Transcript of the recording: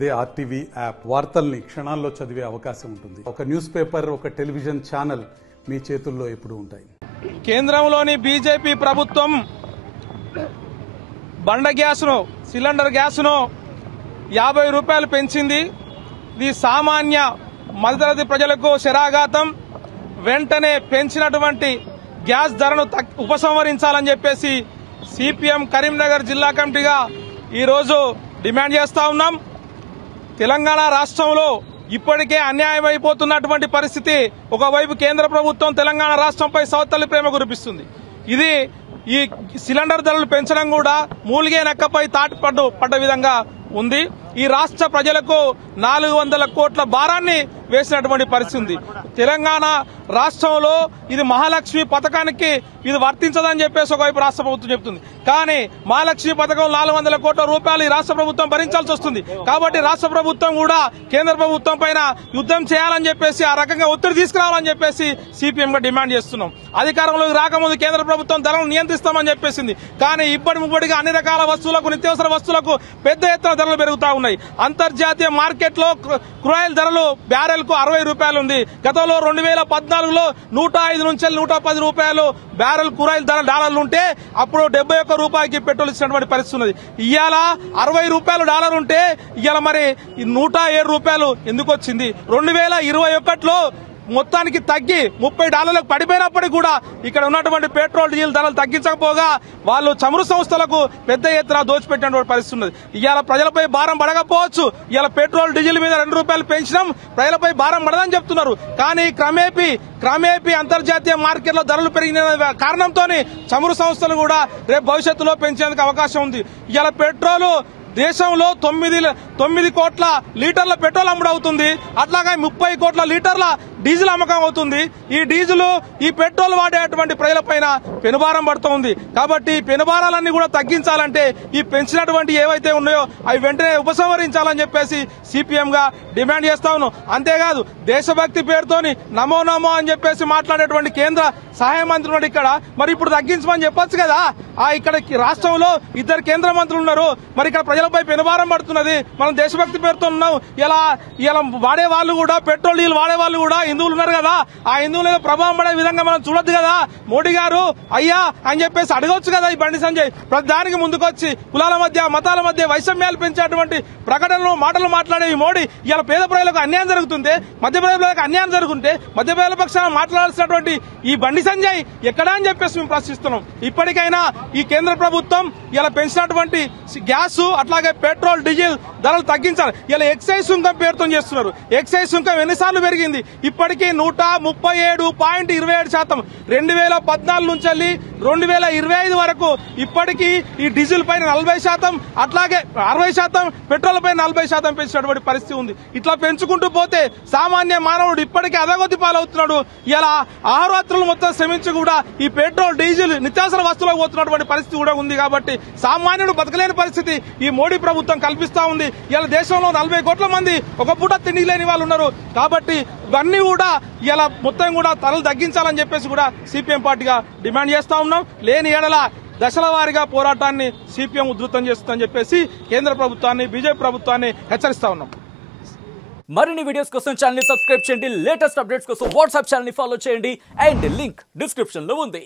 అదే RTV app వార్తల్ని క్షణాల్లో చదివే అవకాశం ఉంటుంది. ఒక న్యూస్ పేపర్, ఒక టెలివిజన్ ఛానల్ మీ చేతుల్లో ఎప్పుడూ ఉంటాయి. కేంద్రంలోని బీజేపీ ప్రభుత్వం బండ గ్యాస్ను, సిలిండర్ గ్యాస్ను 50 రూపాయలు పెంచింది. ఇది సామాన్య మధ్యతరగతి ప్రజలకు శరాఘాతం. వెంటనే పెంచినటువంటి గ్యాస్ ధరను ఉపసంహరించాలని చెప్పేసి సిపిఎం కరీంనగర్ జిల్లా కమిటీగా ఈరోజు డిమాండ్ చేస్తా ఉన్నాం. తెలంగాణ రాష్ట్రంలో ఇప్పటికే అన్యాయం అయిపోతున్నటువంటి పరిస్థితి. ఒకవైపు కేంద్ర ప్రభుత్వం తెలంగాణ రాష్ట్రంపై సవతల్లి ప్రేమ కురిపిస్తుంది. ఇది ఈ సిలిండర్ ధరలు పెంచడం కూడా మూలిగే నక్కపై పడ్డ విధంగా ఉంది. ఈ రాష్ట్ర ప్రజలకు 400 కోట్ల భారాన్ని వేసినటువంటి పరిస్థితి ఉంది. తెలంగాణ రాష్ట్రంలో ఇది మహాలక్ష్మి పథకానికి ఇది వర్తించదని చెప్పేసి ఒకవైపు రాష్ట్ర ప్రభుత్వం చెబుతుంది. కానీ మహాలక్ష్మి పథకం 400 కోట్ల రూపాయలు ఈ రాష్ట్ర ప్రభుత్వం భరించాల్సి వస్తుంది. కాబట్టి రాష్ట్ర ప్రభుత్వం కూడా కేంద్ర ప్రభుత్వం పైన యుద్ధం చేయాలని చెప్పేసి, ఆ రకంగా ఒత్తిడి తీసుకురావాలని చెప్పేసి సిపిఎం గా డిమాండ్ చేస్తున్నాం. అధికారంలోకి రాకముందు కేంద్ర ప్రభుత్వం ధరలను నియంత్రిస్తామని చెప్పేసింది. కానీ ఇప్పటికిగా అన్ని రకాల వస్తువులకు, నిత్యావసర వస్తువులకు పెద్ద ఎత్తున ధరలు పెరుగుతా ఉన్నాయి. అంతర్జాతీయ మార్కెట్ లో క్రూయల్ ధరలు బ్యారెల్ కు 60 రూపాయలు ఉంది. గతంలో 2014లో 105 నుంచి 110 రూపాయలు బ్యారెల్ క్రూయల్ ధర డాలర్లు ఉంటే అప్పుడు 71 రూపాయలకి పెట్రోల్ ఇచ్చినటువంటి పరిస్థితి ఉన్నది. ఇవాళ 60 రూపాయలు డాలర్ ఉంటే ఇవాళ మరి 107 రూపాయలు ఎందుకు వచ్చింది? 2021లో మొత్తానికి తగ్గి $30 పడిపోయినప్పటికీ కూడా ఇక్కడ ఉన్నటువంటి పెట్రోల్ డీజిల్ ధరలు తగ్గించకపోగా వాళ్ళు చమురు సంస్థలకు పెద్ద ఎత్తున దోచిపెట్టినటువంటి పరిస్థితి ఉన్నది. ఇవాళ ప్రజలపై భారం పడకపోవచ్చు. ఇవాళ పెట్రోల్ డీజిల్ మీద 2 రూపాయలు పెంచడం ప్రజలపై భారం పడదని చెప్తున్నారు. కానీ క్రమేపీ అంతర్జాతీయ మార్కెట్లో ధరలు పెరిగిన కారణంతో చమురు సంస్థలు కూడా రేపు భవిష్యత్తులో పెంచేందుకు అవకాశం ఉంది. ఇవాళ పెట్రోల్ దేశంలో 9 కోట్ల లీటర్ల పెట్రోల్ అమ్ముడవుతుంది. అట్లాగే 30 కోట్ల లీటర్ల డీజిల్ అమ్మకం అవుతుంది. ఈ డీజిల్, ఈ పెట్రోల్ వాడేటువంటి ప్రజలపైన పెనుభారం పడుతోంది. కాబట్టి ఈ పెనుభారాలన్నీ కూడా తగ్గించాలంటే ఈ పెంచినటువంటి ఏవైతే ఉన్నాయో అవి వెంటనే ఉపసంహరించాలని చెప్పేసి సిపిఎం గా డిమాండ్ చేస్తా ఉన్నాం. అంతేకాదు దేశభక్తి పేరుతోని నమో నమో అని చెప్పేసి మాట్లాడేటువంటి కేంద్ర సహాయ మంత్రి ఉన్నాడు ఇక్కడ. మరి ఇప్పుడు తగ్గించమని చెప్పొచ్చు కదా. ఇక్కడ రాష్ట్రంలో 2 కేంద్ర మంత్రులు ఉన్నారు. మరి ఇక్కడ ప్రజలపై పెనుభారం పడుతున్నది. మనం దేశభక్తి పేరుతో ఉన్నాం. ఇలా వాడే వాళ్ళు కూడా, పెట్రోల్ డీజిల్ వాడే వాళ్ళు కూడా హిందువులు ఉన్నారు కదా. ఆ హిందువుల మీద ప్రభావం పడే విధంగా మనం చూడొద్దు కదా. మోడీ గారు అయ్యా అని చెప్పేసి అడగొచ్చు కదా. ఈ బండి సంజయ్ ప్రతి దానికి ముందుకొచ్చి కులాల మధ్య, మతాల మధ్య వైషమ్యాలు పెంచేటువంటి ప్రకటనలు, మాటలు మాట్లాడే ఈ మోడీ ఇలా పేద ప్రజలకు అన్యాయం జరుగుతుంటే, మధ్య ప్రజలకు అన్యాయం జరుగుతుంటే మధ్య ప్రజల పక్షాన మాట్లాడాల్సినటువంటి ఈ బండి సంజయ్ ఎక్కడా అని చెప్పేసి మేము ప్రశ్నిస్తున్నాం. ఇప్పటికైనా ఈ కేంద్ర ప్రభుత్వం ఇలా పెంచినటువంటి గ్యాస్, అట్లాగే పెట్రోల్ డీజిల్ ధరలు తగ్గించాలి. ఇలా ఎక్సైజ్ సుంకం పేరుతో చేస్తున్నారు. ఎక్సైజ్ సుంకం ఎన్నిసార్లు పెరిగింది? ఇప్పటికీ 137.27%. 2014 నుంచి 2025 వరకు ఇప్పటికీ ఈ డీజిల్ పైన 40%, అట్లాగే 60%, పెట్రోల్ పైన 40% పెంచినటువంటి పరిస్థితి ఉంది. ఇట్లా పెంచుకుంటూ పోతే సామాన్య మానవుడు ఇప్పటికీ అధోగతి పాలవుతున్నాడు. ఇలా ఆహారాత్రులు మొత్తం శ్రమించి కూడా ఈ పెట్రోల్, డీజిల్, నిత్యావసర వస్తువులకు పోతున్నటువంటి పరిస్థితి కూడా ఉంది. కాబట్టి సామాన్యుడు బతకలేని పరిస్థితి ఈ మోడీ ప్రభుత్వం కల్పిస్తా ఉంది. ఇలా దేశంలో 40 కోట్ల మంది ఒక పూట తిండి లేని వాళ్ళు ఉన్నారు. కాబట్టి ఇవన్నీ కూడా ఇలా మొత్తం కూడా ధరలు తగ్గించాలని చెప్పేసి కూడా సిపిఎం పార్టీగా డిమాండ్ చేస్తా ఉన్నాం. లేని ఏడల దశల వారీగా పోరాటాన్ని సిపిఎం ఉధృతం చేస్తుందని చెప్పేసి కేంద్ర ప్రభుత్వాన్ని, బీజేపీ ప్రభుత్వాన్ని హెచ్చరిస్తా ఉన్నాం. మరిన్ని వీడియోస్ కోసం ఛానల్ ని సబ్స్క్రైబ్ చేయండి. లేటెస్ట్ అప్డేట్స్ కోసం వాట్సాప్ ఛానల్ ని ఫాలో చేయండి. అండ్ లింక్ డిస్క్రిప్షన్ లో ఉంది.